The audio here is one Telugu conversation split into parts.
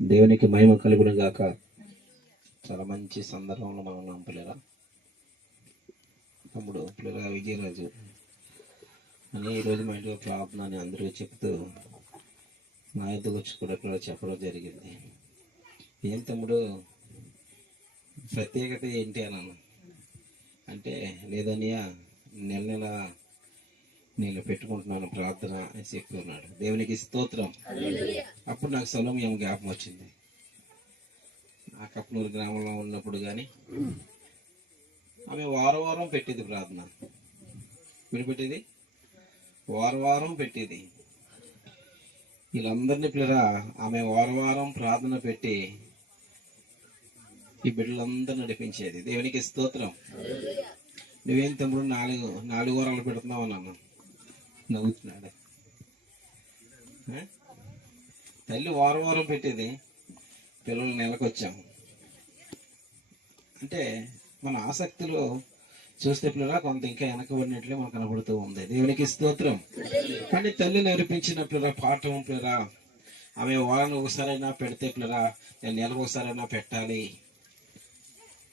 దేవునికి మహిమ కలుగును గాక. చాలా మంచి సందర్భంలో మనం ఉన్నాం పిల్లరా. తమ్ముడు పిల్లరా విజయరాజు అని ఈరోజు మా ఇంటికి ప్రార్థన అని అందరూ చెప్తూ నా ఎద్దుకు వచ్చి కూడా పిల్లలు చెప్పడం జరిగింది. ఏం తమ్ముడు ప్రత్యేకత ఏంటి అన్నాను. అంటే లేదనియా నెల నెల నేను పెట్టుకుంటున్నాను ప్రార్థన అని చెప్పి ఉన్నాడు. దేవునికి స్తోత్రం. అప్పుడు నాకు సొలొమోను జ్ఞాపకం వచ్చింది. ఆ కప్నూరు గ్రామంలో ఉన్నప్పుడు కానీ ఆమె వారం పెట్టేది ప్రార్థన. పెట్టేది వారం పెట్టేది. వీళ్ళందరినీ పిల్లరా ఆమె వారం ప్రార్థన పెట్టి ఈ బిడ్డలందరూ నడిపించేది. దేవునికి స్తోత్రం. నువ్వేం తమ్ముడు నాలుగు వారాలు పెడుతున్నావు అన్నాను. నవ్వుతున్నాడు. తల్లి వారం పెట్టేది, పిల్లలు నెలకొచ్చాము. అంటే మన ఆసక్తిలో చూస్తే పిల్లరా కొంత ఇంకా వెనకబడినట్లే మనకు కనబడుతూ ఉంది. దేవునికి స్తోత్రం. కానీ తల్లి నేర్పించిన పిల్లరా పాఠం పిల్లరా ఆమె వారానికి ఒకసారైనా పెడితే పిల్లరా నేను నెలకు ఒకసారైనా పెట్టాలి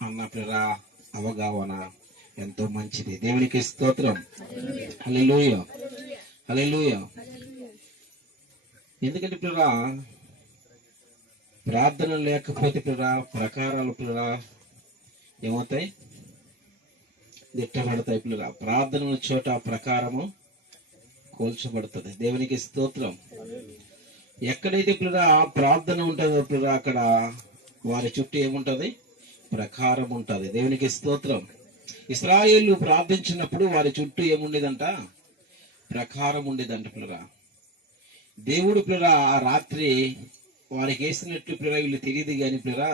అన్న పిల్లరా అవగాహన ఎంతో మంచిది. దేవునికి స్తోత్రం. హల్లెలూయా, హల్లెలూయా. ఎందుకంటే పిల్లరా ప్రార్థన లేకపోతే పిల్లరా ప్రకారాలు పిల్లరా ఏమవుతాయి? దిట్టబడతాయి పిల్లరా. ప్రార్థన చోట ప్రకారము కోల్చబడుతుంది. దేవునికి స్తోత్రం. ఎక్కడైతే పిల్లరా ప్రార్థన ఉంటుందో పిల్లరా అక్కడ వారి చుట్టూ ఏముంటది? ప్రకారం ఉంటది. దేవునికి స్తోత్రం. ఇశ్రాయేలు ప్రార్థించినప్పుడు వారి చుట్టూ ఏముండేదంట? ప్రకారం ఉండేదంట పిల్లరా. దేవుడు పిల్లరా ఆ రాత్రి వారికి వేసినట్టు పిల్లరా వీళ్ళు తెలియదు కానీ పిల్లరా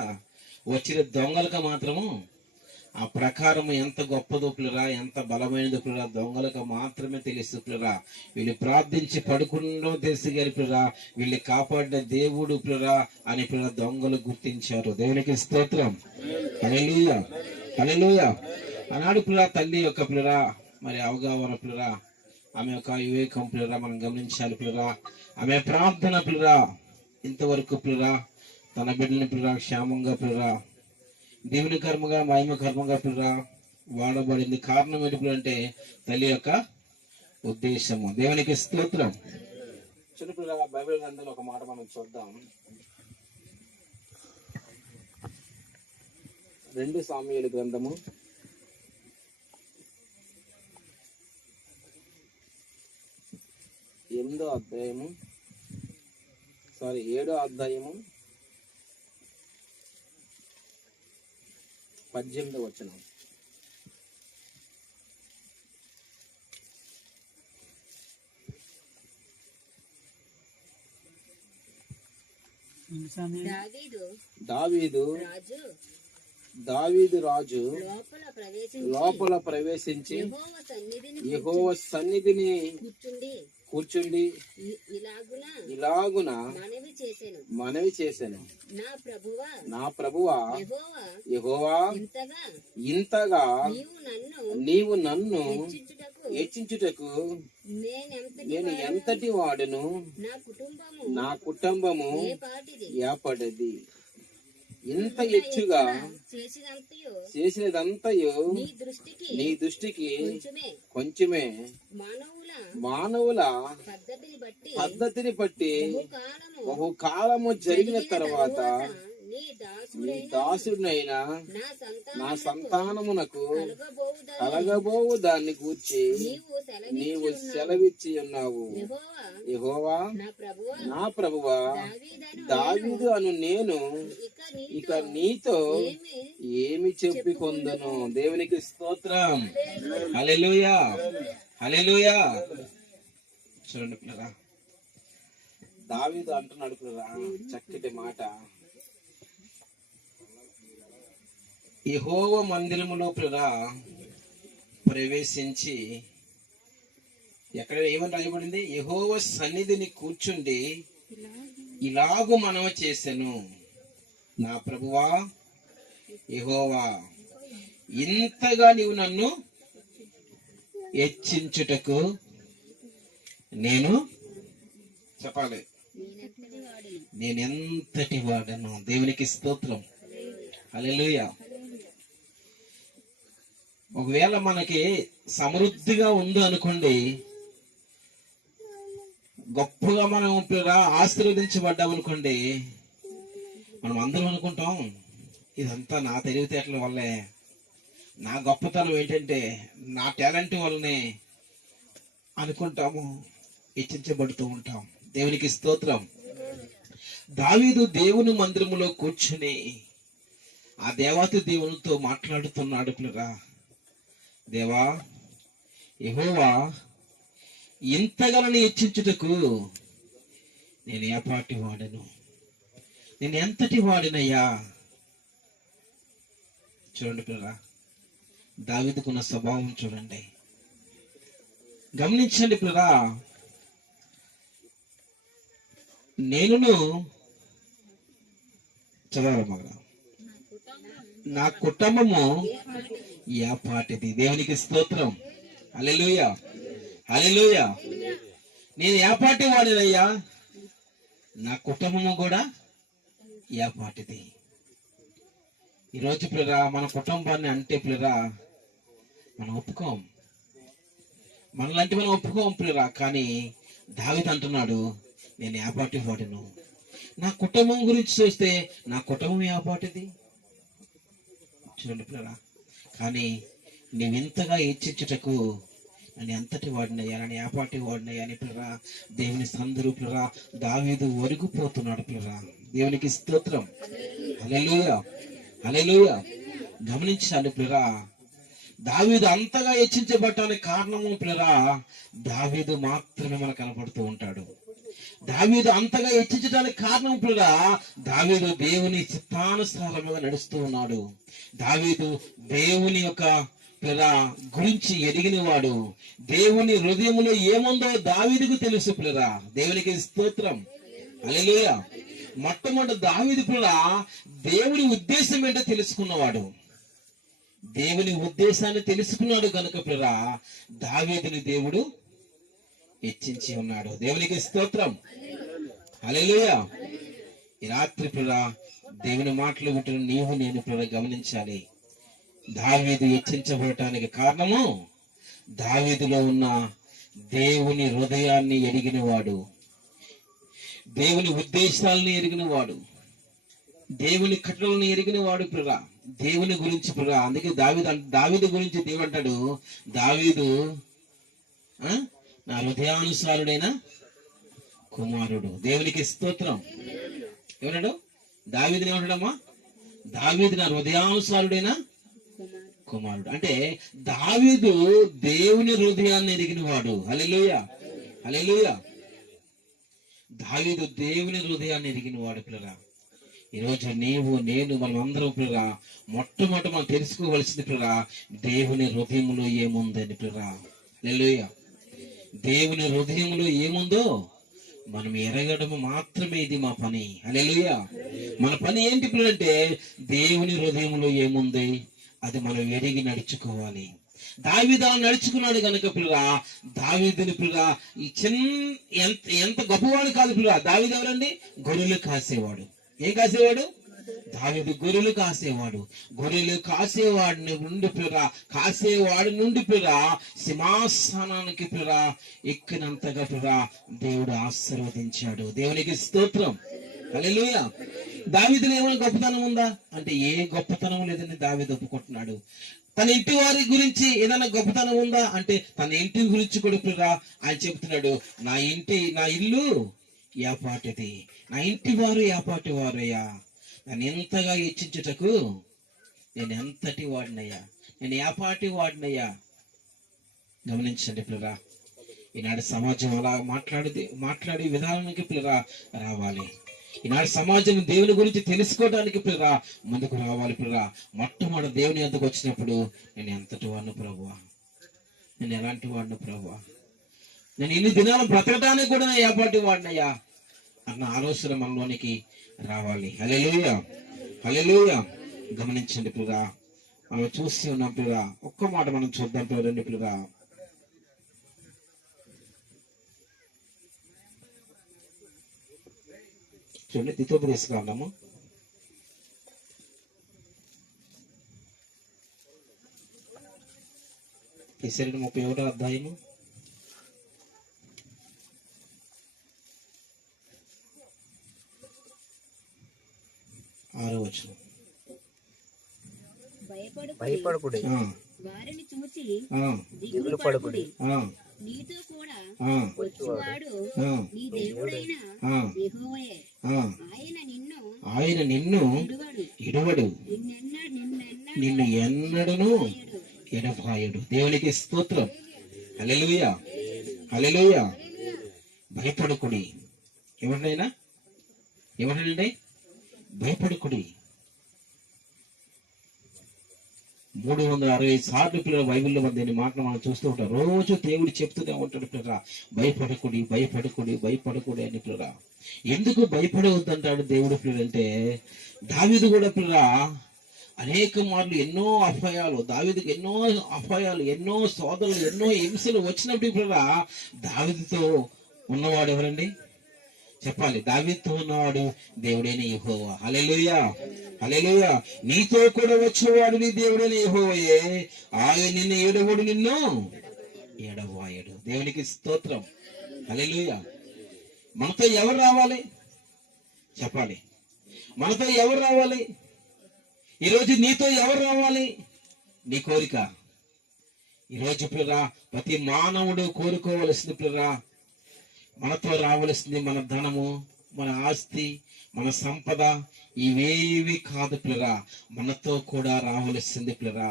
వచ్చిన దొంగలకు మాత్రము ఆ ప్రకారం ఎంత గొప్పదో పిల్లరా, ఎంత బలమైనదో పిల్లరా దొంగలకు మాత్రమే తెలుసు పిల్లరా. వీళ్ళు ప్రార్థించి పడుకుండో తెలుసు కానీ పిల్లరా వీళ్ళు కాపాడిన దేవుడు పిల్లరా అని పిల్లరా దొంగలు గుర్తించారు. దేవునికి స్తోత్రం. హల్లెలూయా, హల్లెలూయా. ఆనాడు పిల్లరా తల్లి యొక్క పిల్లరా మరి అవగాహన పిల్లరా ఆమె యొక్క వివేకం పిల్లరా మనం గమనించాలి పిల్లరా. ఆమె ప్రార్థన పిల్లరా ఇంతవరకు పిల్లరా తన బిడ్డని పిల్లరా క్షేమంగా పిల్లరా దేవుని కర్మగా మహిమ కర్మగా పిల్లరా వాడబడింది. కారణం ఏంటి పిల్లలు అంటే తల్లి యొక్క ఉద్దేశము. దేవునికి స్తోత్రం. చిన్న పిల్లరా బైబిల్ గ్రంథంలో ఒక మాట మనం చూద్దాం. 2 సాముయేలు గ్రంథము 7వ అధ్యాయము 18వ వచనం. దావీదు రాజు లోపల ప్రవేశించి యెహోవా సన్నిధిని కూర్చుండి ఇలాగున మనవి చేసెను, నా ప్రభువా యెహోవా ఇంతగా నీవు నన్ను హెచ్చించుటకు నేను ఎంతటి వాడును, నా కుటుంబము ఏపడది. ఇంత ఎచ్చుగా చేసినదంతయు నీ దృష్టికి కొంచెమే. మానవుల పద్ధతిని బట్టి బహుకాలము జరిగిన తర్వాత నీ దాసుడినైనా నా సంతానమునకు కలగబోవు దాన్ని గూర్చి నీవు సెలవిచ్చి ఉన్నావు. యెహోవా నా ప్రభువా దావీదు అను నేను ఇక నీతో ఏమి చెప్పుకొందును. దేవునికి స్తోత్రం. హల్లెలూయా, హల్లెలూయా. చూడండి పిల్లరా దావీదు అంటున్నాడు పిల్లరా చక్కటి మాట. యెహోవా మందిరములో పిల్లరా ప్రవేశించి ఎక్కడ ఏమని రాయబడింది? యెహోవా సన్నిధిని కూర్చుండి ఇలాగు మనవి చేసెను, నా ప్రభువా యెహోవా ఇంతగా నీవు నన్ను హెచ్చించుటకు నేను చెప్పాలి నేను ఎంతటి వాడను. దేవునికి స్తోత్రం. హల్లెలూయా. ఒకవేళ మనకి సమృద్ధిగా ఉందో అనుకోండి, గొప్పగా మనం ఆశీర్వదించబడ్డాం అనుకోండి, మనం అందరం అనుకుంటాం ఇదంతా నా తెలివితేటల వల్లే, నా గొప్పతనం ఏంటంటే నా టాలెంట్ వల్లనే అనుకుంటాము, హెచ్చించబడుతూ ఉంటాం. దేవునికి స్తోత్రం. దావీదు దేవుని మందిరములో కూర్చుని ఆ దేవాతి దేవునితో మాట్లాడుతున్నాడు. పిల్లరా, దేవా యెహోవా, ఇంతగా నన్ను హెచ్చించుటకు నేను ఏ పాటి వాడను, నేను ఎంతటి వాడినయ్యా. చూడండి పిల్లరా, దావీదుకున్న స్వభావం చూడండి, గమనించండి పిల్లరా. నేనును చదవరా, నా కుటుంబము ఏ పాటిది. దేవునికి స్తోత్రం. హల్లెలూయా, హల్లెలూయా. నేను ఏ పాటి వాడినయ్యా, నా కుటుంబము కూడా ఏ పాటిది. ఈరోజు పిల్లరా, మన కుటుంబాన్ని అంటే పిల్లరా మనం ఒప్పుకోం, మనలాంటి మనం ఒప్పుకోం పిల్లరా. కానీ దావీదు అంటున్నాడు, నేను ఏ పాటి వాడిను. నా కుటుంబం గురించి చూస్తే నా కుటుంబం ఏ పాటిది. చూడండి పిల్లరా, కానీ నీవింతగా హెచ్చించుటకు నన్ను ఎంతటి వాడినయ్యా, నన్ను ఏ పాటి వాడినయ్యా అని పిల్లరా దేవుని సందరు పిల్లరా దావీదు ఒరిగిపోతున్నాడు. పిల్లరా, దేవునికి స్తోత్రం. హల్లెలూయా, హల్లెలూయా. గమనించాలి పిల్లరా, దావీదు అంతగా హెచ్చించబడటానికి కారణము పిల్లరా దావీదు మాత్రమే మనకు కనపడుతూ ఉంటాడు. దావీదు అంతగా హెచ్చించడానికి కారణం పిల్లరా దావీదు దేవుని చిత్తానుసారముగా నడుస్తూ ఉన్నాడు. దావీదు దేవుని యొక్క పిల్లరా గురించి ఎరిగిన వాడు. దేవుని హృదయములో ఏముందో దావీదుకు తెలుసు పిల్లరా. దేవునికి స్తోత్రం. హల్లెలూయా. మొట్టమొదటి దావీదు పిల్లరా దేవుని ఉద్దేశం ఏంటో తెలుసుకున్నవాడు. దేవుని ఉద్దేశాన్ని తెలుసుకున్నాడు కనుక పిల్లరా దావీదుని దేవుడు హెచ్చించి ఉన్నాడు. దేవునికి స్తోత్రం. హల్లెలూయా. ఈ రాత్రి పిల్లరా దేవుని మాటలు వింటున్న నీవు నేను పిల్లరా గమనించాలి. దావీదు హెచ్చించబడటానికి కారణము దావీదులో ఉన్న దేవుని హృదయాన్ని ఎరిగిన వాడు, దేవుని ఉద్దేశాలని ఎరిగిన వాడు, దేవుని కట్టలను ఎరిగిన వాడు పిల్లరా. దేవుని గురించి పిల్లరా, అందుకే దావీదు గురించి దేవుడు అంటాడు, దావీదు నా హృదయానుసారుడైన కుమారుడు. దేవునికి స్తోత్రం. ఏమన్నాడు? దావీదుని ఏమంటాడమ్మా? దావీదు నా హృదయానుసారుడైన కుమారుడు. అంటే దావీదు దేవుని హృదయాన్ని ఎరిగిన వాడు. హల్లెలూయా, హల్లెలూయా. దావీదు దేవుని హృదయాన్ని ఎరిగిన వాడు పిల్లరా. ఈరోజు నీవు నేను మనం అందరం పిల్లరా మొట్టమొదటి మనం తెలుసుకోవలసింది పిల్లరా దేవుని హృదయంలో ఏముందని పిల్లరా. హల్లెలూయా. దేవుని హృదయంలో ఏముందో మనం ఎరగడం మాత్రమే ఇది మా పని. హల్లెలూయా. మన పని ఏంటి పిల్లలంటే దేవుని హృదయంలో ఏముంది అది మనం ఎరిగి నడుచుకోవాలి. దావీదు నడుచుకున్నాడు కనుక పిల్లరా దావీదుని పిల్లరా ఈ ఎంత గొప్పవాడు కాదు పిల్లరా. దావీదు ఎవరండి? గొర్రెలు కాసేవాడు. ఏం కాసేవాడు? దావీదు గొర్రెలు కాసేవాడు. గొర్రెలు కాసేవాడిని నుండి పిల్లరా కాసేవాడి నుండి పిల్లరా సింహాసనానికి పిల్లరా ఎక్కినంతగా పిల్లరా దేవుడు ఆశీర్వదించాడు. దేవునికి స్తోత్రం. హల్లెలూయా. దావీదులో ఏమైనా గొప్పతనం ఉందా అంటే ఏ గొప్పతనం లేదని దావీదు ఒప్పుకుంటున్నాడు. తన ఇంటి వారి గురించి ఏదైనా గొప్పతనం ఉందా అంటే తన ఇంటి గురించి కూడా పిల్లరా ఆయన చెబుతున్నాడు, నా ఇల్లు ఏపాటిది, నా ఇంటి వారు ఏపాటి వారయ్యా, నన్ను ఎంతగా హెచ్చించుటకు నేను ఎంతటి వాడినయ్యా, నేను ఏపాటి వాడినయ్యా. గమనించండి పిల్లరా, ఈనాడు సమాజం అలా మాట్లాడే విధానానికి పిల్లరా రావాలి. ఈనాడు సమాజం దేవుని గురించి తెలుసుకోవడానికి పిల్లరా ముందుకు రావాలి. పిల్లరా మొట్టమొదటి దేవుని ఎందుకు వచ్చినప్పుడు నేను ఎంతటి వాడిని ప్రభువా, నేను ఎలాంటి వాడిని ప్రభువా, నేను ఇన్ని దినాలు బ్రతకడానికి కూడా నేను ఏపాటి వాడినయ్యా అన్న ఆలోచన మనలోనికి రావాలి. హల్లెలూయా, హల్లెలూయా. గమనించండి పిల్లరా, మనం చూస్తూ ఉన్నాం పిల్లరా. ఒక్క మాట మనం చూద్దాం పిల్లరండి పిల్లరా. చూడండి, ద్వితోపదేశకాండము 31వ అధ్యాయము 6వ వచనం. భయపడకుడి, వారిని చూచి దిగులు పడకుడి, నీతో కూడా వచ్చువాడు నీ దేవుడైన యెహోవాయే. ఆయన నిన్ను ఇడువడు, నిన్ను ఎన్నడను ఎడబాయడు. దేవునికి స్తోత్రం. హల్లెలూయా, హల్లెలూయా. భయపడకుడి. ఏమంటాడండి? భయపడకుడి. 365 సార్లు పిల్లల బైబిల్లో దీని మాటలు మనం చూస్తూ ఉంటాం. రోజు దేవుడు చెప్తూనే ఉంటాడు పిల్లరా, భయపడకుడి, భయపడకుడి, భయపడకుడి అని పిల్లరా. ఎందుకు భయపడవద్దంటాడు దేవుడు పిల్లలంటే, దావీదు కూడా పిల్లరా అనేక మార్లు ఎన్నో అపాయాలు, దావీదుకి ఎన్నో అపాయాలు, ఎన్నో సోదరులు, ఎన్నో హింసలు వచ్చినప్పుడు పిల్లరా దావీదుతో ఉన్నవాడు ఎవరండి? చెప్పాలి. దావీదుతో ఉన్నవాడు దేవుడైన యెహోవా. హల్లెలూయా, హల్లెలూయా. నీతో కూడా వచ్చేవాడు నీ దేవుడైన యెహోవాయే. ఆయన నిన్ను ఎడవడు, నిన్ను ఎడబాయడు. దేవునికి స్తోత్రం. హల్లెలూయా. మనతో ఎవరు రావాలి? చెప్పాలి. మనతో ఎవరు రావాలి? ఈరోజు నీతో ఎవరు రావాలి? నీ కోరిక. ఈరోజు పిల్లరా ప్రతి మానవుడు కోరుకోవలసింది పిల్లరా, మనతో రావలసింది మన ధనము, మన ఆస్తి, మన సంపద, ఇవేవి కాదు పిల్లరా. మనతో కూడా రావలసింది పిల్లరా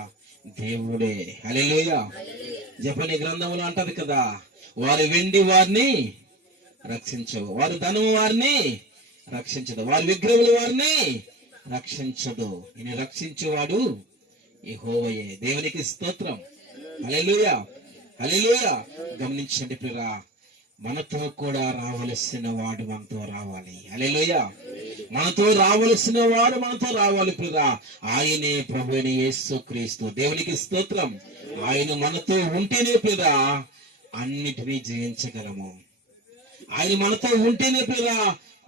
దేవుడే. హల్లెలూయా. జపని గ్రంథములు అంటది కదా, వారి వెండి వారిని రక్షించవు, వారి ధనము వారిని రక్షించదు, వారి విగ్రహములు వారిని రక్షించదు. నేను రక్షించేవాడు యెహోవాయే. దేవునికి స్తోత్రం. హల్లెలూయా, హల్లెలూయా. గమనించండి పిల్లరా, మనతో కూడా రావలసిన వాడు మనతో రావాలి. హల్లెలూయా. మనతో రావలసిన వాడు మనతో రావాలి పిల్లరా. ఆయనే ప్రభువైన యేసుక్రీస్తు. దేవునికి స్తోత్రం. ఆయన మనతో ఉంటేనే పిల్లరా అన్నిటినీ జయించగలము. ఆయన మనతో ఉంటేనే పిల్లరా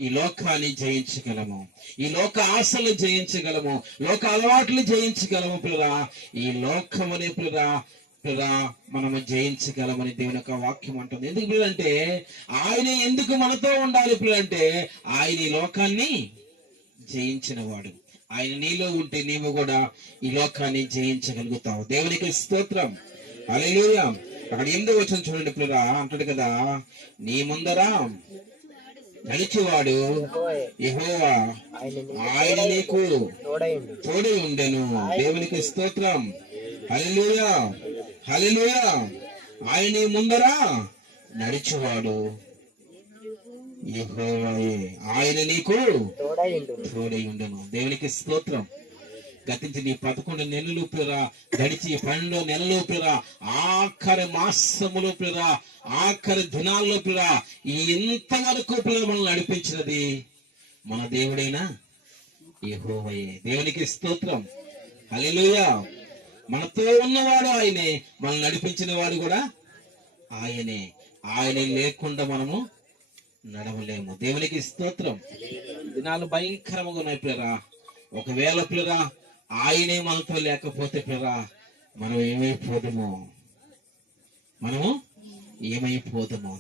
ఈ లోకాన్ని జయించగలము, ఈ లోక ఆశలు జయించగలము, లోక అలవాట్లు జయించగలము పిల్లరా. ఈ లోకమనే పిల్లరా మనము జయించగలమని దేవుని యొక్క వాక్యం అంటుంది. ఎందుకు పిల్లంటే ఆయన ఎందుకు మనతో ఉండాలి పిల్లంటే, ఆయన ఈ లోకాన్ని జయించిన వాడు. ఆయన నీలో ఉంటే నీవు కూడా ఈ లోకాన్ని జయించగలుగుతావు. దేవునికి స్తోత్రం. హల్లెలూయా. అక్కడ 8వ వచనం చూడండి పిల్లరా, అంటాడు కదా, నీ ముందర నడిచేవాడు యెహోవా, ఆయన నీకు తోడై ఉండెను. దేవునికి స్తోత్రం. హల్లెలూయా, హల్లెలూయా. ఆయన ముందర నడిచేవాడు యెహోవాయే, ఆయన నీకు తోడై ఉండెను. దేవునికి స్తోత్రం. గతించి నీ 11 నెలలు పిల్లరా, గడిచి 12 నెలలు పిల్లరా, ఆఖరి మాసములు పిల్లరా, ఆఖరి దినాల్లో పిల్లరా, ఇంతవరకు పిల్లలు మనల్ని నడిపించినది మన దేవుడైన యెహోవాయే. దేవునికి స్తోత్రం. హల్లెలూయా. మనతో ఉన్నవాడు ఆయనే, మనల్ని నడిపించిన వాడు కూడా ఆయనే. ఆయన లేకుండా మనము నడవలేము. దేవునికి స్తోత్రం. దినాలు భయంకరంగా ఉన్నాయి పిల్లరా. ఒకవేళ పిల్లరా ఆయనే మనతో లేకపోతే పిల్లరా మనం ఏమైపోతాము.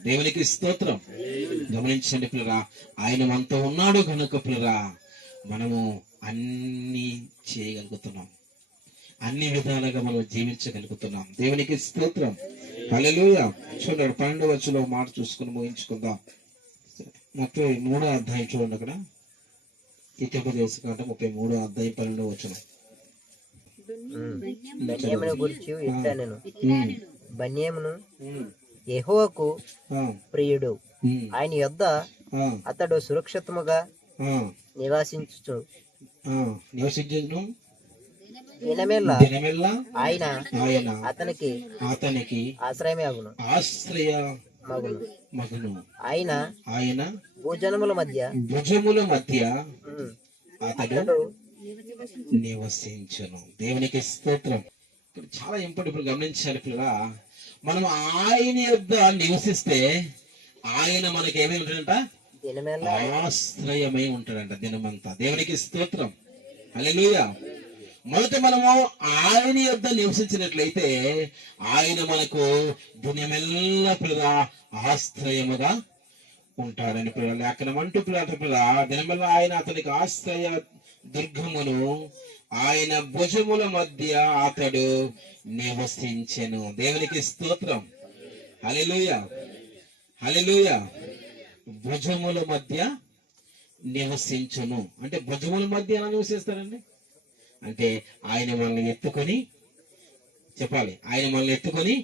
దేవునికి స్తోత్రం. గమనించండి పిల్లరా, ఆయన మనతో ఉన్నాడు కనుక పిల్లరా మనము అన్ని చేయగలుగుతున్నాం, అన్ని విధాలుగా మనం జీవించగలుగుతున్నాం. దేవునికి స్తోత్రం. హల్లెలూయా. చూడండి 12వ వచనంలో మాట చూసుకుని ముగించుకుందాం. 33వ అధ్యాయం చూడండి. అక్కడ ద్వితోపదేశకాండం 33వ అధ్యాయం 12వ వచనం. బన్యామును యెహోవాకు ప్రియుడు, ఆయన యొద్ద అతడు సురక్షితముగా నివసించును. దినమెల్లా ఆయన అతనికి ఆశ్రయ మగును. ఆయన భుజముల మధ్య అతడు నివసించును. దేవునికి స్తోత్రం. చాలా ఇంపార్టెంట్. ఇప్పుడు గమనించాలి పిల్లరా, మనం ఆయన యొద్ద నివసిస్తే ఆయన మనకి ఏమేమి ఉంటాడంట? దినమెల్లా ఆశ్రయమై ఉంటాడంట దినమంతా. దేవునికి స్తోత్రం. హల్లెలూయా. మొదట మనము ఆయన యొద్ద నివసించినట్లయితే ఆయన మనకు దినమెల్లా పిల్లగా ఆశ్రయముగా ఉంటాడని పిల్లలు లేఖనం అంటూ పిల్లల దినమెల్లా ఆయన అతనికి ఆశ్రయ దుర్గమును, ఆయన భుజముల మధ్య అతడు నివసించెను. దేవునికి స్తోత్రం. హల్లెలూయా. హల్లెలూయా. భుజముల మధ్య నివసించును అంటే భుజముల మధ్య ఎలా నివసిస్తారండి అంటే ఆయన మనల్ని ఎత్తుకొని, చెప్పాలి, ఆయన మనల్ని ఎత్తుకొని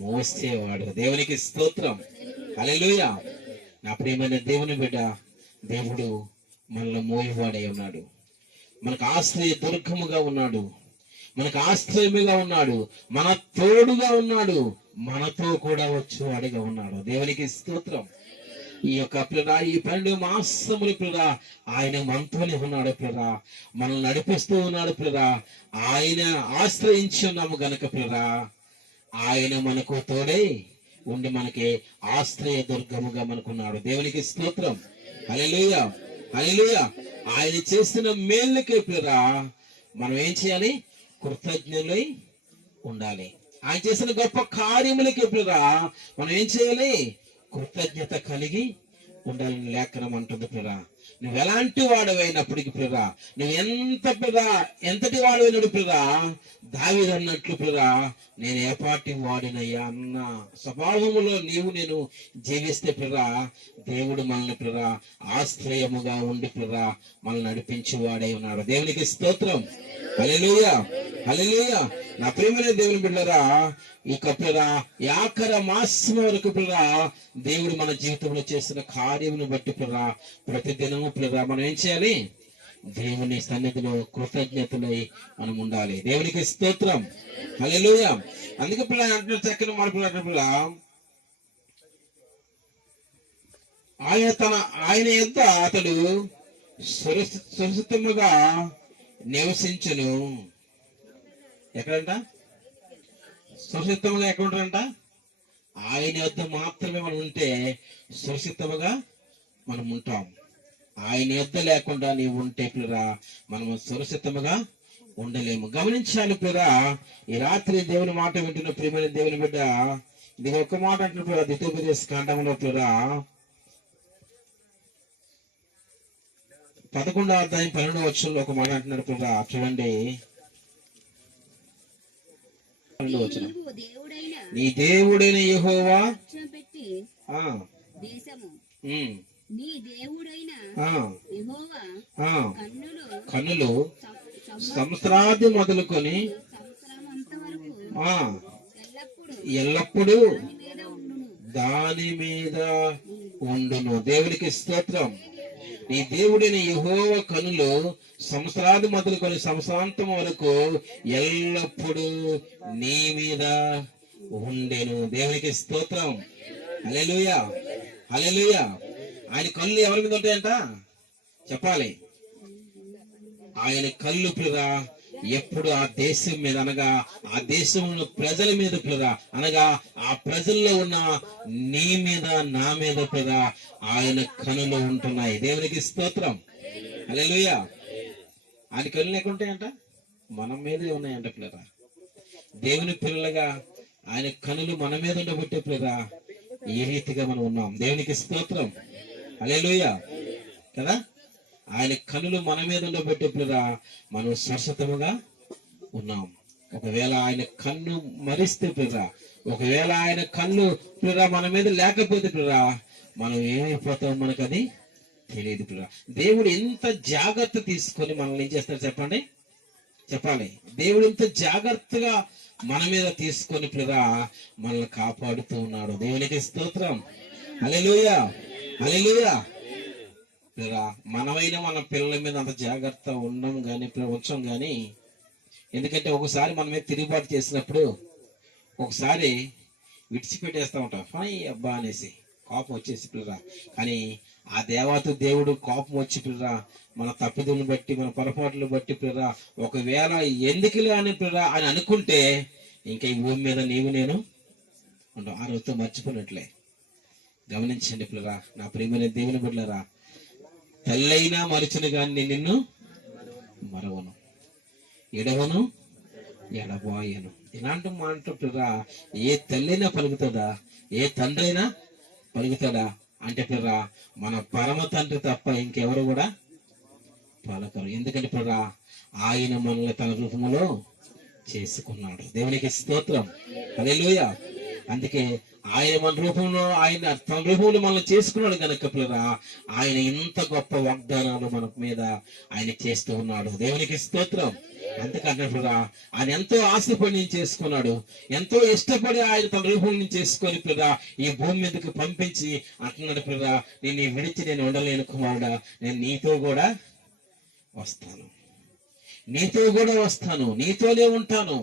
మోసేవాడు. దేవునికి స్తోత్రం. హల్లెలూయా. నా ప్రియమైన దేవుని బిడ్డ, దేవుడు మనల్ని మోయేవాడై ఉన్నాడు. మనకు ఆశ్రయ దుర్గముగా ఉన్నాడు, మనకు ఆశ్రయముగా ఉన్నాడు, మన తోడుగా ఉన్నాడు, మనతో కూడా వచ్చేవాడిగా ఉన్నాడు. దేవునికి స్తోత్రం. ఈ యొక్క పిల్ల ఈ 12 మాసములు పిల్ల ఆయన మనతోనే ఉన్నాడు పిల్ల, మనల్ని నడిపిస్తూ ఉన్నాడు పిల్ల. ఆయన ఆశ్రయించి ఉన్నాము గనక పిల్ల ఆయన మనకు తోడై ఉండి మనకి ఆశ్రయ దుర్గముగా మనకున్నాడు. దేవునికి స్తోత్రం. హల్లెలూయా. హల్లెలూయా. ఆయన చేసిన మేలుకే పిల్ల మనం ఏం చేయాలి? కృతజ్ఞులై ఉండాలి. ఆయన చేసిన గొప్ప కార్యములకి పిల్ల మనం ఏం చేయాలి? కృతజ్ఞత కలిగి ఉండాలని లేఖనం అంటుంది పిల్ల. నువ్వు ఎలాంటి వాడవైనప్పటికీ పిల్ల, నువ్వు ఎంతటి వాడవైనడు పిల్ల, దావీదు అన్నట్లు పిల్ల, నేను ఏపాటి వాడినయ్యా అన్న స్వభావములో నేను జీవిస్తే పిల్ల, దేవుడు మనల్ని పిల్ల ఆశ్రయముగా ఉండి పిల్ల మనల్ని నడిపించి వాడై ఉన్నాడు. దేవునికి స్తోత్రం. హల్లెలూయా. హల్లెలూయా. నా ప్రియమైన దేవుని బిడ్డలారా, ఈ పిల్ల ఆఖరి మాసం వరకు పిల్ల దేవుడు మన జీవితంలో చేసిన కార్యమును బట్టి పిల్ల ప్రతిదినము పిల్ల మనం ఏం చేయాలి? దేవుని సన్నిధిలో కృతజ్ఞతలై మనం ఉండాలి. దేవునికి స్తోత్రం. హల్లెలూయా. అందుకే పిల్ల అంటున్న చక్కని మార్పులు పిల్ల ఆయన యొద్ద అతడు సురక్షితముగా నివసించును. ఎక్కడంట? సురక్షితంగా ఎక్కడ ఉంటారంట? ఆయన యొద్ద మాత్రమే మనం ఉంటే సురక్షితంగా మనం ఉంటాం. ఆయన యొద్ద లేకుండా నీవు ఉంటే పిల్లరా మనము సురక్షితంగా ఉండలేము. గమనించాలి పిల్లరా, ఈ రాత్రి దేవుని మాట వింటున్న ప్రియమైన దేవుని బిడ్డ, ఇది ఒక్క మాట అంటున్న పిల్లరా, ద్వితీయోపదేశ కాండంలో పిల్లరా 11వ అధ్యాయం 12వ వచనంలో ఒక మాట అంటున్నాడు పిల్లరా, చూడండి. నీ దేవుడైన యెహోవా కన్నులు సంవత్సరాది మొదలుకొని ఎల్లప్పుడూ దాని మీద ఉండును. దేవునికి స్తోత్రం. నీ దేవుడైన యెహోవా కన్నులు సంవత్సరాది మొదలుకొని సంవత్సరాంతం వరకు ఎల్లప్పుడూ నీ మీద ఉండెను. దేవునికి స్తోత్రం. హల్లెలూయా. హల్లెలూయా. ఆయన కళ్ళు ఎవరి మీద ఉంటాయంట? చెప్పాలి. ఆయన కళ్ళు పిల్లరా ఎప్పుడు ఆ దేశం మీద, అనగా ఆ దేశంలో ప్రజల మీద పిల్లరా, అనగా ఆ ప్రజల్లో ఉన్న నీ మీద నా మీద పిల్లరా ఆయన కనులు ఉంటున్నాయి. దేవునికి స్తోత్రం. హల్లెలూయా. ఆయన కళ్ళు లేకుంటాయంట? మన మీదే ఉన్నాయంట పిల్లరా. దేవుని పిల్లలుగా ఆయన కనులు మన మీద ఉండబట్టే పిల్లరా ఏ రీతిగా మనం ఉన్నాం. దేవునికి స్తోత్రం. హల్లెలూయా కదా. ఆయన కనులు మన మీద ఉండబట్టే పిల్లరా మనం శాశ్వతముగా ఉన్నాం. ఒకవేళ ఆయన కన్ను మరిస్తే పిల్లరా, ఒకవేళ ఆయన కన్ను పిల్లరా మన మీద లేకపోతే పిల్లరా మనం ఏమైపోతాం మనకు అది తెలియదు పిల్లరా. దేవుడు ఎంత జాగ్రత్త తీసుకొని మనల్ని ఏం చేస్తాడు చెప్పండి? చెప్పాలి. దేవుడు ఎంత జాగ్రత్తగా మన మీద తీసుకొని పిల్లరా మనల్ని కాపాడుతూ ఉన్నాడు. దేవునికి స్తోత్రం. హల్లెలూయా. హల్లెలూయా. పిల్లరా మనమైనా మన పిల్లల మీద అంత జాగ్రత్త ఉండం కానీ ఉంచం కానీ, ఎందుకంటే ఒకసారి మన మీద తిరుగుబాటు చేసినప్పుడు ఒకసారి విడిచిపెట్టేస్తూ ఉంటాం. ఫై అబ్బా అనేసి కోపం వచ్చేసి పిల్లరా. కానీ ఆ దేవుడు కోపం వచ్చి పిల్లరా మన తప్పిదులను బట్టి, మన పొరపాట్లను బట్టి పిల్లరా ఒకవేళ ఎందుకులే అని పిల్లరా అని అనుకుంటే ఇంకా ఈ భూమి మీద నీవు నేను ఉంటాం. ఆ రోజుతో మర్చిపోయినట్లే. గమనించండి పిల్లరా, నా ప్రియమైన దేవుని బిడ్డలారా, తల్లైనా మరిచిన గాని నిన్ను మరవను, ఎడవను, ఎడబాయను. ఇలాంటి మాట పిల్లరా ఏ తల్లైనా పలుకుతుందా? ఏ తండ్రి అయినా పలుకుతాడా? అంటే పిల్లరా మన పరమ తండ్రి తప్ప ఇంకెవరు కూడా పలకరు. ఎందుకంటే పిల్లరా ఆయన మనల్ని తన రూపంలో చేసుకున్నాడు. దేవునికి స్తోత్రం, హల్లెలూయా. అందుకే ఆయన మన రూపంలో, ఆయన తన రూపంలో మనల్ని చేసుకున్నాడు కనుక పిల్లరా ఆయన ఇంత గొప్ప వాగ్దానాలు మన మీద ఆయన చేస్తూ ఉన్నాడు. దేవునికి స్తోత్రం. అందుకంటే పిల్లరా ఆయన ఎంతో ఆశపడి నేను చేసుకున్నాడు, ఎంతో ఇష్టపడి ఆయన తన రూపం నుంచి చేసుకొని పిల్లరా ఈ భూమి మీదకి పంపించి అంటున్నాడు, పిల్లరా నేను విడిచి నేను ఉండలేను కుమారుడా, నేను నీతో కూడా వస్తాను, నీతో కూడా వస్తాను, నీతోనే ఉంటాను,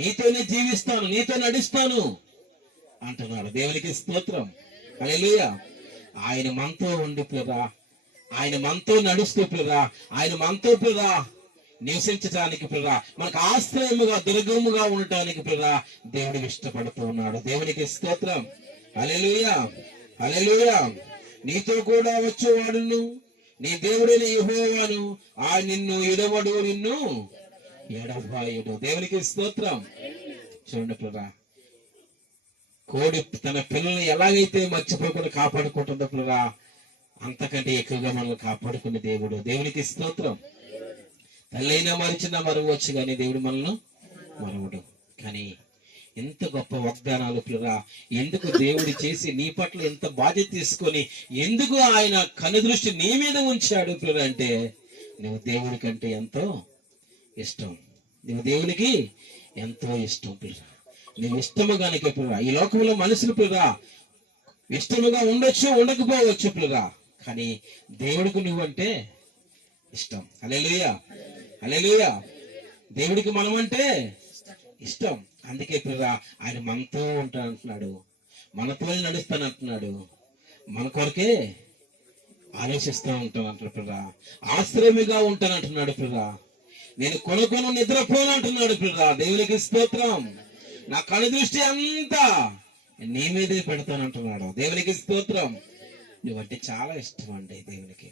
నీతోనే జీవిస్తాను, నీతో నడుస్తాను అంటున్నాడు. దేవునికి స్తోత్రం, హల్లెలూయా. ఆయన మనతో ఉండి పిల్లరా, ఆయన మనతో నడుస్తూ పిల్లరా, ఆయన మనతో పిల్లరా నివసించడానికి పిల్లరా మనకు ఆశ్రయముగా దుర్గముగా ఉండటానికి పిల్లరా దేవుడు ఇష్టపడుతూ ఉన్నాడు. దేవునికి స్తోత్రం, హల్లెలూయా, హల్లెలూయా. నీతో కూడా వచ్చేవాడును నీ దేవుడైన యెహోవాను, ఆయన నిన్ను ఎడవడు, నిన్ను ఎడబాయుడు. దేవునికి స్తోత్రం. చూడండి పిల్లరా, కోడి తన పిల్లల్ని ఎలాగైతే మర్చిపోకుండా కాపాడుకుంటుందో పిల్లరా అంతకంటే ఎక్కువగా మనల్ని కాపాడుకునే దేవుడు. దేవునికి స్తోత్రం. తల్లైనా మరిచినా మరవచ్చు కానీ దేవుడు మనల్ని మరవడు. కానీ ఎంత గొప్ప వాగ్దానాలు పిల్లరా, ఎందుకు దేవుడు చేసి నీ పట్ల ఎంత బాధ్యత తీసుకొని ఎందుకు ఆయన కనుదృష్టి నీ మీద ఉంచాడు పిల్లరా అంటే నువ్వు దేవుడి కంటే ఎంతో ఇష్టం, నువ్వు దేవునికి ఎంతో ఇష్టం పిల్లరా. నువ్వు ఇష్టముగానికే పిల్లరా, ఈ లోకంలో మనుషులు పిల్లరా ఇష్టముగా ఉండొచ్చు, ఉండకపోవచ్చు పిల్లరా, కానీ దేవుడికి నువ్వంటే ఇష్టం. హల్లెలూయా, హల్లెలూయా. దేవుడికి మనం అంటే ఇష్టం. అందుకే పిల్లరా ఆయన మనతో ఉంటానంటున్నాడు, మనతోనే నడుస్తానంటున్నాడు, మన కొరకే ఆలోచిస్తూ ఉంటాను అంటున్నాడు పిల్లరా, ఆశ్రయమిగా ఉంటానంటున్నాడు పిల్లరా, నేను కొనుక్కొను నిద్రపోను అంటున్నాడు పిల్లరా. దేవునికి స్తోత్రం. నా కళ్ళ దృష్టి అంతా నీ మీదే పెడతానంటున్నాడు. దేవునికి స్తోత్రం. నువ్వంటే చాలా ఇష్టం అండి దేవునికి,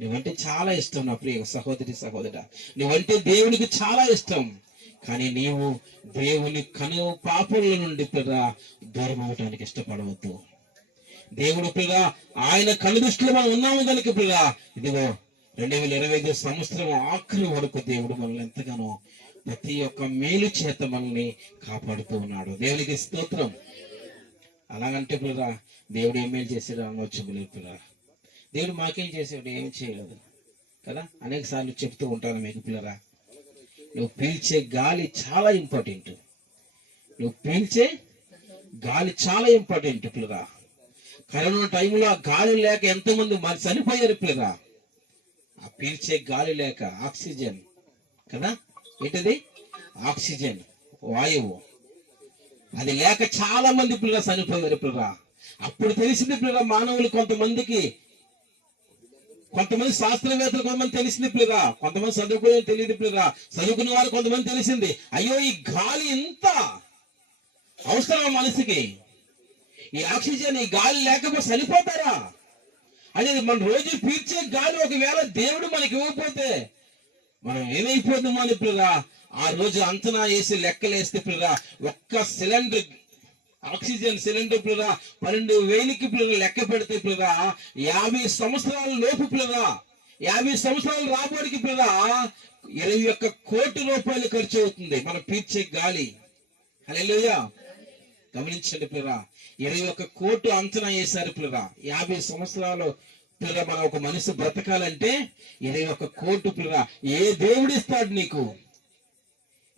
నువ్వంటే చాలా ఇష్టం నా ప్రియ సహోదరి సహోదరా, నువ్వంటే దేవునికి చాలా ఇష్టం. కానీ నీవు దేవుని కను పాపముల నుండి పిల్లరా దూరం అవటానికి ఇష్టపడవద్దు. దేవుడు పిల్లరా ఆయన కను దృష్టిలో మనం ఉన్నాము కనుక పిల్లరా ఇదిగో 2025 సంవత్సరం ఆఖరి వరకు దేవుడు మనల్ని ఎంతగానో ప్రతి ఒక్క మేలు చేత మనల్ని కాపాడుతూ ఉన్నాడు. దేవునికి స్తోత్రం. అలాగంటే పిల్లరా దేవుడు ఏం మేలు చేశాడు అనవచ్చు పిల్లరా. దేవుడు మాకేం చేసాడు? ఏం చేయలేదు కదా. అనేక సార్లు చెప్తూ ఉంటాను మీకు పిల్లరా, నువ్వు పీల్చే గాలి చాలా ఇంపార్టెంట్, నువ్వు పీల్చే గాలి చాలా ఇంపార్టెంట్ పిల్లరా. కరోనా టైంలో ఆ గాలి లేక ఎంతోమంది మరి చనిపోయారు పిల్లరా. ఆ పీల్చే గాలి లేక ఆక్సిజన్ కదా, ఏంటది ఆక్సిజన్ వాయువు, అది లేక చాలా మంది పిల్లరా చనిపోయారు పిల్లరా. అప్పుడు తెలిసింది పిల్లరా మానవులు కొంతమంది శాస్త్రవేత్తలు కొంతమంది తెలిసింది పిల్లరా, కొంతమంది చదువుకునే తెలియదు పిల్లరా, చదువుకున్న వారు కొంతమంది తెలిసింది అయ్యో ఈ గాలి ఎంత అవసరం మనిషికి, ఈ ఆక్సిజన్ ఈ గాలి లేకపోతే చనిపోతారా అనేది. మన రోజు పీల్చే గాలి ఒకవేళ దేవుడు మనకి ఇవ్వకపోతే మనం ఏమైపోతామో అని పిల్లరా ఆ రోజు అంచనా వేసి లెక్కలేస్తే పిల్లరా ఒక్క సిలిండర్ ఆక్సిజన్ సిలిండర్ పిల్లరా 12,000కి పిల్లలు లెక్క పెడితే పిల్లరా 50 సంవత్సరాల లోపు పిల్లరా 50 సంవత్సరాలు రాబోడికి పిల్లరా 21 కోటి రూపాయలు ఖర్చు అవుతుంది మనం పీల్చే గాలి. హల్లెలూయా. గమనించండి పిల్లరా 21 కోట్లు అంచనా వేశారు పిల్లరా. 50 సంవత్సరాలు పిల్లరా మనం ఒక మనిషి బ్రతకాలంటే 21 కోట్లు పిల్లరా. ఏ దేవుడు ఇస్తాడు నీకు?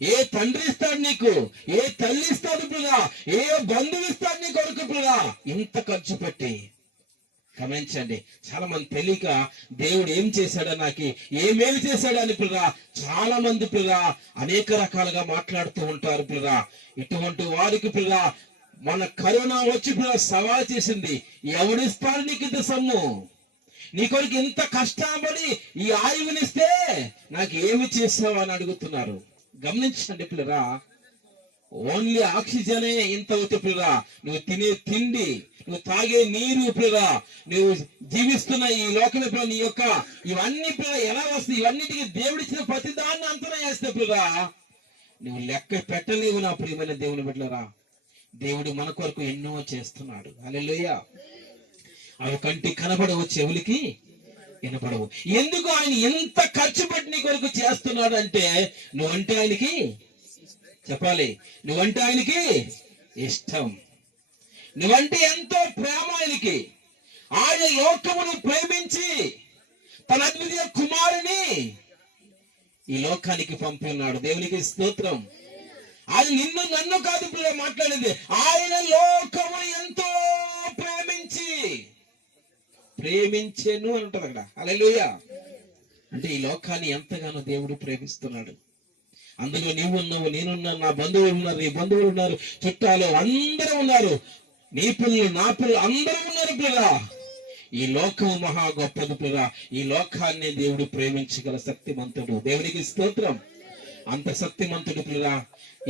ఏ తండ్రి ఇస్తాడు నీకు? ఏ తల్లి ఇస్తాడు పిల్లరా? ఏ బంధువు ఇస్తాడు నీ కొడుకు పిల్లరా? ఇంత ఖర్చు పెట్టి. గమనించండి, చాలా మంది తెలియక దేవుడు ఏం చేశాడా, నాకు ఏ మేలు చేశాడని పిల్లరా చాలా మంది పిల్లరా అనేక రకాలుగా మాట్లాడుతూ ఉంటారు పిల్లరా. ఇటువంటి వారికి పిల్లరా మన కరోనా వచ్చి పిల్లరా సవాల్ చేసింది, ఎవడిస్తాడు నీకు ఇంత సొమ్ము? నీ కొడుకు ఇంత కష్టపడి ఈ ఆయువునిస్తే నాకు ఏమి చేసావు అని అడుగుతున్నారు. గమనించండి పిల్లరా, ఓన్లీ ఆక్సిజనే ఇంత అవుతుంది ప్రియురా. నువ్వు తినే తిండి, నువ్వు తాగే నీరు ప్రియురా, నువ్వు జీవిస్తున్న ఈ లోకమే ప్రియురా, నీ యొక్క ఇవన్నీ ప్రియురా ఎలా వస్తాయి? ఇవన్నిటికీ దేవుడిచ్చిన ప్రతి దాన్ని అంతనే చేస్తే ప్రియురా నువ్వు లెక్క పెట్టలేవు. నా ప్రియమైన దేవుని బిడ్డలారా, దేవుడు మన కొరకు ఎన్నో చేస్తున్నాడు. హల్లెలూయా. అవి కంటికి కనబడవు, చెవులకి వినపడవు. ఎందుకు ఆయన ఎంత ఖర్చు పెట్టి నీ కొరకు చేస్తున్నాడు అంటే, నువ్వంటే ఆయనకి చెప్పాలి, నువ్వంటే ఆయనకి ఇష్టం, నువ్వంటే ఎంతో ప్రేమ ఆయనకి. ఆయన లోకమును ప్రేమించి తన అద్వితీయ కుమారుని ఈ లోకానికి పంపి ఉన్నాడు. దేవునికి స్తోత్రం. అది నిన్ను నన్ను కాదు మాట్లాడేది, ఆయన లోకమును ఎంతో ప్రేమించెను అని ఉంటది అక్కడ. హల్లెలూయా. అంటే ఈ లోకాన్ని ఎంతగానో దేవుడు ప్రేమిస్తున్నాడు. అందులో నీవు ఉన్నావు, నేనున్నాను, నా బంధువులు ఉన్నారు, నీ బంధువులు ఉన్నారు, చుట్టాలు అందరూ ఉన్నారు, నీ పిల్లలు నా పిల్లలు అందరూ ఉన్నారు పిల్లరా. ఈ లోకం మహా గొప్పది పిల్లరా. ఈ లోకాన్ని దేవుడు ప్రేమించగల శక్తిమంతుడు. దేవునికి స్తోత్రం. అంత శక్తిమంతుడు పిల్లరా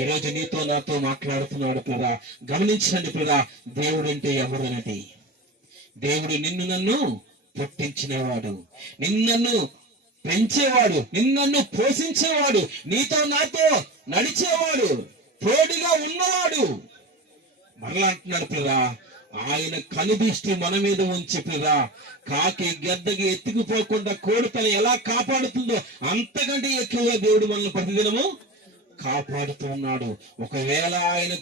ఈరోజు నీతో నాతో మాట్లాడుతున్నాడు పిల్లరా. గమనించండి పిల్లరా, దేవుడు అంటే ఎవరు అనేది. దేవుడు నిన్ను నన్ను పుట్టించినవాడు, నిన్ను పెంచేవాడు, నిన్ను పోషించేవాడు, నీతో నాతో నడిచేవాడు, తోడుగా ఉన్నవాడు. మరలా అంటున్నాడు పిల్లరా, ఆయన కనుదృష్టి మన మీద ఉంచి పిల్లరా, కాకి గద్దకి ఎత్తుకుపోకుండా కోడి తను ఎలా కాపాడుతుందో అంతకంటే ఎక్కువగా దేవుడు మనల్ని ప్రతిదినము కాపాడుతూ ఉన్నాడు. ఒకవేళ ఆయన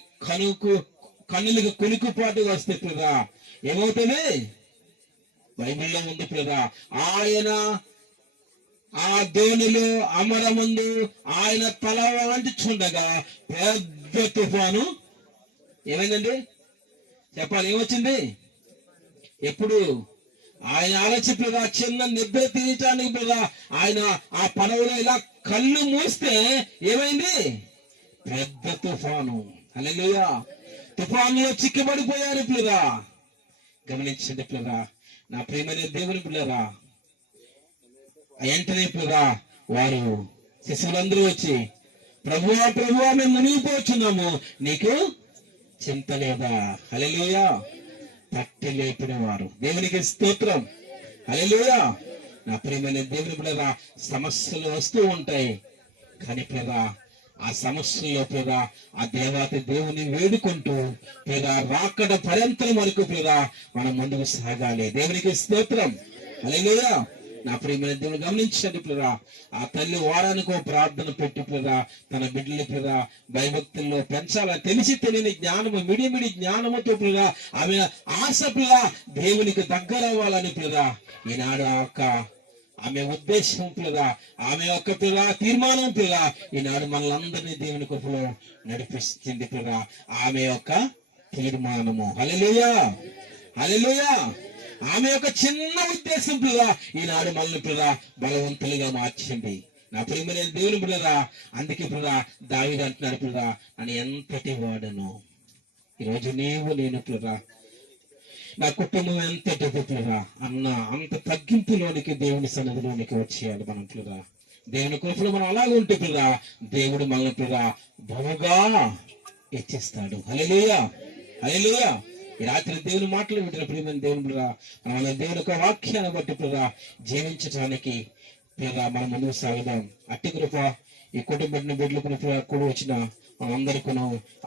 కన్నులకు కునుకుపాటు వస్తే పిల్లరా ఏమవుతుంది? బైబిల్లో ఉంది పిల్లరా, ఆయన ఆ ధోనిలో అమరముందు ఆయన తల వంచుచుండగా పెద్ద తుఫాను ఏమైందండి? చెప్పాలి, ఏమొచ్చింది? ఎప్పుడు ఆయన ఆలోచించగా చిన్న నిద్ర తీయటానికి పిల్లరా ఆయన ఆ పడవలో ఇలా కళ్ళు మూస్తే ఏమైంది? పెద్ద తుఫాను. హల్లెలూయా. తుఫానులో చిక్కబడిపోయారు పిల్లరా. గమనించండి పిల్లరా, నా ప్రియమైన దేవుని పిల్లరా, వెంటనే పిల్లరా వారు శిశువులందరూ వచ్చి ప్రభువా ప్రభువా మేము మునిగిపోతున్నాము, నీకు చింత లేదా? హల్లెలూయా. తట్టి లేపిన వారు. దేవునికి స్తోత్రం. హల్లెలూయా. నా ప్రియమైన దేవుని పిల్లరా, సమస్యలు వస్తూ ఉంటాయి, కానీ పిల్లరా ఆ సమస్యల్లో పిల్లరా ఆ దేవాతి దేవుని వేడుకుంటూ పిల్లరా రాకడ పర్యంతరం వరకు పిల్లరా మనం ముందుకు సాగాలి. దేవునికి స్తోత్రం. హల్లెలూయా. నా ప్రియమైన దేవుని గమనించండి పిల్లరా, ఆ తల్లి వారానికో ప్రార్థన పెట్టి పిల్లరా తన బిడ్డలు పిల్లరా భయభక్తుల్లో పెంచాలా, తెలిసి తెలియని జ్ఞానము మిడిమిడి జ్ఞానముతో పిల్లరా ఆమె ఆశ పిల్లరా దేవునికి దగ్గర అవ్వాలని పిల్లరా ఈనాడు ఆమె ఉద్దేశం పిల్లరా, ఆమె యొక్క పిల్లరా తీర్మానం పిల్లరా ఈనాడు మనలందరినీ దేవుని కృపలో నడిపిస్తుంది పిల్లరా. ఆమె యొక్క తీర్మానము. హల్లెలూయా. హల్లెలూయా. ఆమె యొక్క చిన్న ఉద్దేశం పిల్లరా ఈనాడు మనల్ని పిల్లరా బలవంతులుగా మార్చింది. నా ప్రియమైన దేవుని పిల్లరా, అందుకే పిల్లరా దావీదు అంటున్నాడు పిల్లరా, అని ఎంతటి వాడను. ఈరోజు నీవు నేను పిల్లరా, నా కుటుంబం ఎంతటి పిల్లరా అన్న అంత తగ్గింపులోనికి దేవుని సన్నిధిలోనికి వచ్చేయాలి మనం పిల్లరా. దేవుని కృపలో మనం అలాగే ఉంటే పిల్లరా దేవుడు మనల్ని పిల్లరా బహుగా హెచ్చిస్తాడు. హల్లెలూయా. హల్లెలూయా. ఈ రాత్రి దేవుని మాటలు వింటున్న ప్రియమైన దేవుని పిల్లరా, మన దేవుని యొక్క వాక్యాన్ని బట్టి పిల్లరా జీవించడానికి పిల్లరా మనం ముందుకు సాగుదాం. అట్టి కృప ఈ కుటుంబ బిడ్డలకు కూడా వచ్చిన మనందరికీ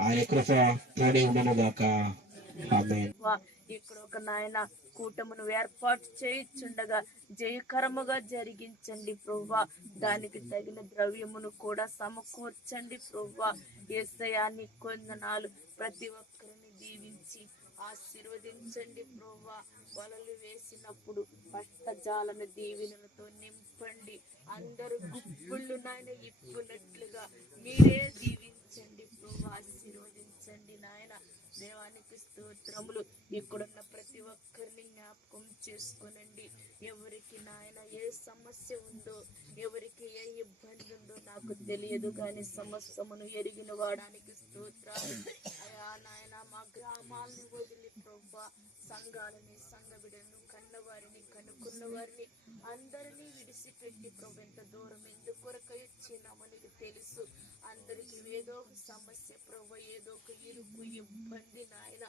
ఆయన కృప తోడే ఉండను గాక. ఆమేన్. ఇక్కడ ఒక నాయన కూటమును ఏర్పాటు చేయుచుండగా జయకరముగా జరిగించండి ప్రభువా. దానికి తగిన ద్రవ్యమును కూడా సమకూర్చండి ప్రభువా. యేసయ్యాని కొందనాలు ప్రతి ఒక్కరిని దీవించి ఆశీర్వదించండి ప్రభువా. వలలు వేసినప్పుడు పట్టజాలను దీవెనలతో నింపండి. అందరూ గుప్పుళ్ళు నాయన ఇప్పునట్లుగా మీరే దీవించండి ప్రభువా. ఆశీర్వదించండి నాయన. దేవానికి స్తోత్రములు. ఇక్కడున్న ప్రతి ఒక్కరిని జ్ఞాపకం చేసుకోనండి. ఎవరికి నాయన ఏ సమస్య ఉందో, ఎవరికి ఏ ఇబ్బంది ఉందో నాకు తెలియదు, కానీ సమస్యమును ఎరిగిన వాడానికి స్తోత్రాలు. అయా నాయన మా గ్రామాలను వదిలి ప్రభా సంఘాలని, సంఘ బిడ్డలను, కన్నవారిని, కనుక్కున్న వారిని అందరినీ విడిచిపెట్టి ప్రభు ఎంత దూరం ఎందుకొరకు వచ్చినామని తెలుసు. అందరికి ఏదో ఒక సమస్య ప్రభు, ఏదో ఒక ఇరుకు ఇబ్బంది నాయన,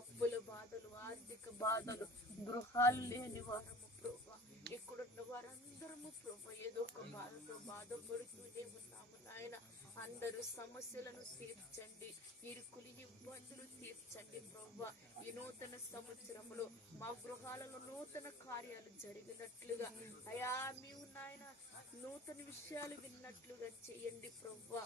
అప్పుల బాధలు, ఆర్థిక బాధలు, గృహాలు లేని వారము ప్రభు, ఇక్కడున్న వారందరము ప్రభు ఏదో ఒక బాధతో బాధపడుతూనే ఉన్నాము నాయన. అందరూ సమస్యలను తీర్చండి, ఇరుకులు ఇబ్బందులు తీర్చండి ప్రభు. ఈ నూతన సంవత్సరంలో మా గృహాలలో నూతన కార్యాలు జరిగినట్లుగా అయా మేము నాయన నూతన విషయాలు విన్నట్లుగా చేయండి ప్రభు.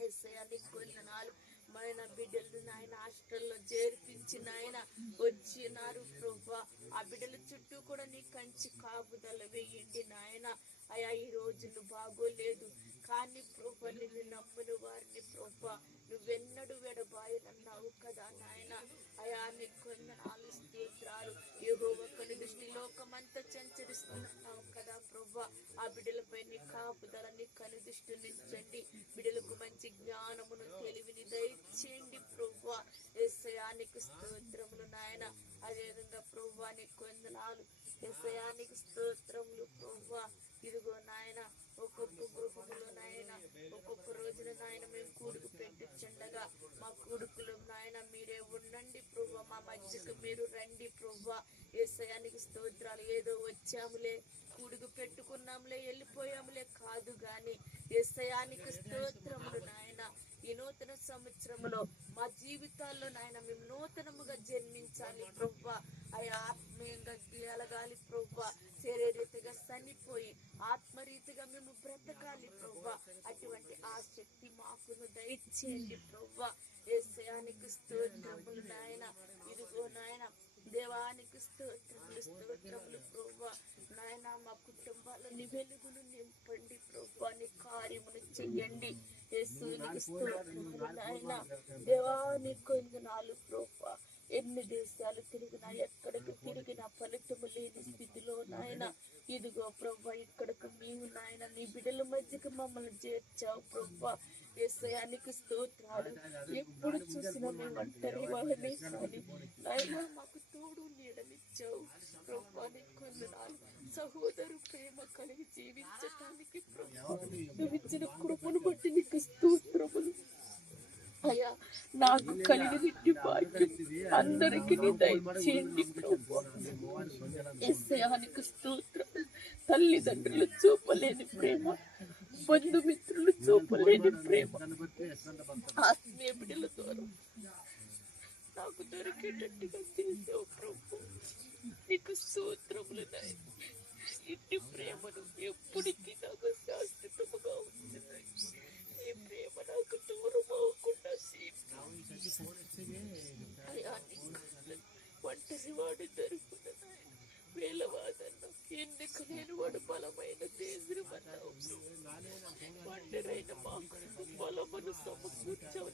యేసయ్యా నీకు వందనాలు. మన బిడ్డలు నాయన హాస్టల్లో చేర్పించి నాయన వచ్చినారు ప్రభా. ఆ బిడ్డల చుట్టూ కూడా నీ కంచి కాపుదల వేయండి నాయన. అయా ఈ రోజులు బాగోలేదు కానీ ప్రభా నిన్ను నమ్ముని వారిని ప్రభా నువ్వెన్నడు వెడబాయనన్నావు కదా నాయన. అయా నీకు వందనాలు, స్తోత్రాలు. యెహోవా కని దృష్టి లోకమంతా సంచరిస్తున్నావు కదా ప్రభా. ఆ బిడ్డలపై నీ కాపుదల, నీ కను దృష్టి నించండి. బిడ్డలకు మంచి జ్ఞానమును, తెలివిని దయచేయండి ప్రభా. యేసయ్యా నీకు స్తోత్రములు నాయన. అదేవిధంగా ప్రభా నీకు వందనాలు. యేసయ్యా నీకు స్తోత్రములు ప్రభా. ఇదిగో నాయన ఒక్కొక్క గృహములో నాయన ఒక్కొక్క రోజున నాయన మేము కూడుకు పెట్టుచుండగా మా కొడుకులు నాయన మీరే ఉండండి ప్రభా. మా మధ్యకు మీరు రండి ప్రభా. యేసయ్యానికి స్తోత్రాలు. ఏదో వచ్చాములే, కూడుకు పెట్టుకున్నాములే, వెళ్ళిపోయాములే కాదు గాని యేసయ్యానికి స్తోత్రములు నాయన. ఈ నూతన సంవత్సరంలో మా జీవితాల్లో నాయన మేము నూతనముగా జన్మించాలి ప్రభా. అయ్యా ఆత్మీయంగా ఎలగాలి ప్రభా. శరీరీతిగా చనిపోయి ఆత్మరీతిగా మేము బ్రతకాలి ప్రభా. అటువంటి ఆ శక్తి మాకును దయచేయండి ప్రభా. యేసయ్యానికి స్తోత్రములు నాయన. ఇదిగో నాయన దేవానికి స్తోత్రములు, స్తోత్రములు ప్రభా. నాయన మా కుటుంబాలని వెలుగును నింపండి ప్రభా. నీ కార్యమును చెయ్యండి. యేసునికి స్తోత్రములు నాయన. దేవానికి వందనాలు ప్రభా. ఎన్ని దేశాలు తిరిగినా, ఎక్కడికి తిరిగినా ఫలితము లేని స్థితిలో నాయన ఇదిగో ప్రభా ఇక్కడికి మేము నాయన నీ బిడ్డల మధ్యకి మమ్మల్ని చేర్చావు ప్రభా. యేసయ్యానికి స్తోత్రాలు. ఎప్పుడు చూసినా మేము ఒంటరి వాళ్ళమే కానీ నాయన మాకు తోడు నీడనిచ్చావు ప్రభా. నీకు వందనాలు. సహోదరు ప్రేమ కలిగి జీవించటానికి ప్రభా నువ్వు ఇచ్చిన కృపను బట్టి నీకు స్తోత్రములు. అయ్యా నాకు కలిగినట్టి భాగ్యం అందరికీ దయచేయండి ప్రభా. యేసయ్యానికి స్తోత్రం. తల్లిదండ్రులు చూపలేని ప్రేమ, బంధుమిత్రులు చూపలేని ప్రేమ ఆత్మీయ బిడ్డల ద్వారా నాకు దొరికేటట్టుగా చేసావు ప్రభు. నీకు స్తోత్రములు నాయన. ఇట్టి ప్రేమను ఎప్పటికీ నాకు శాశ్వతముగా ఉంచుతాయి. ఈ ప్రేమ నాకు దూరం అవ్వకుండా అయ్యా ఒంటరి వాడు దొరుకున వేలవాదన్న ఎన్నిక లేని వాడు బలమైన తేజుమన్నావు. ఒంటరైన మాకు బలమును సమకూర్చావు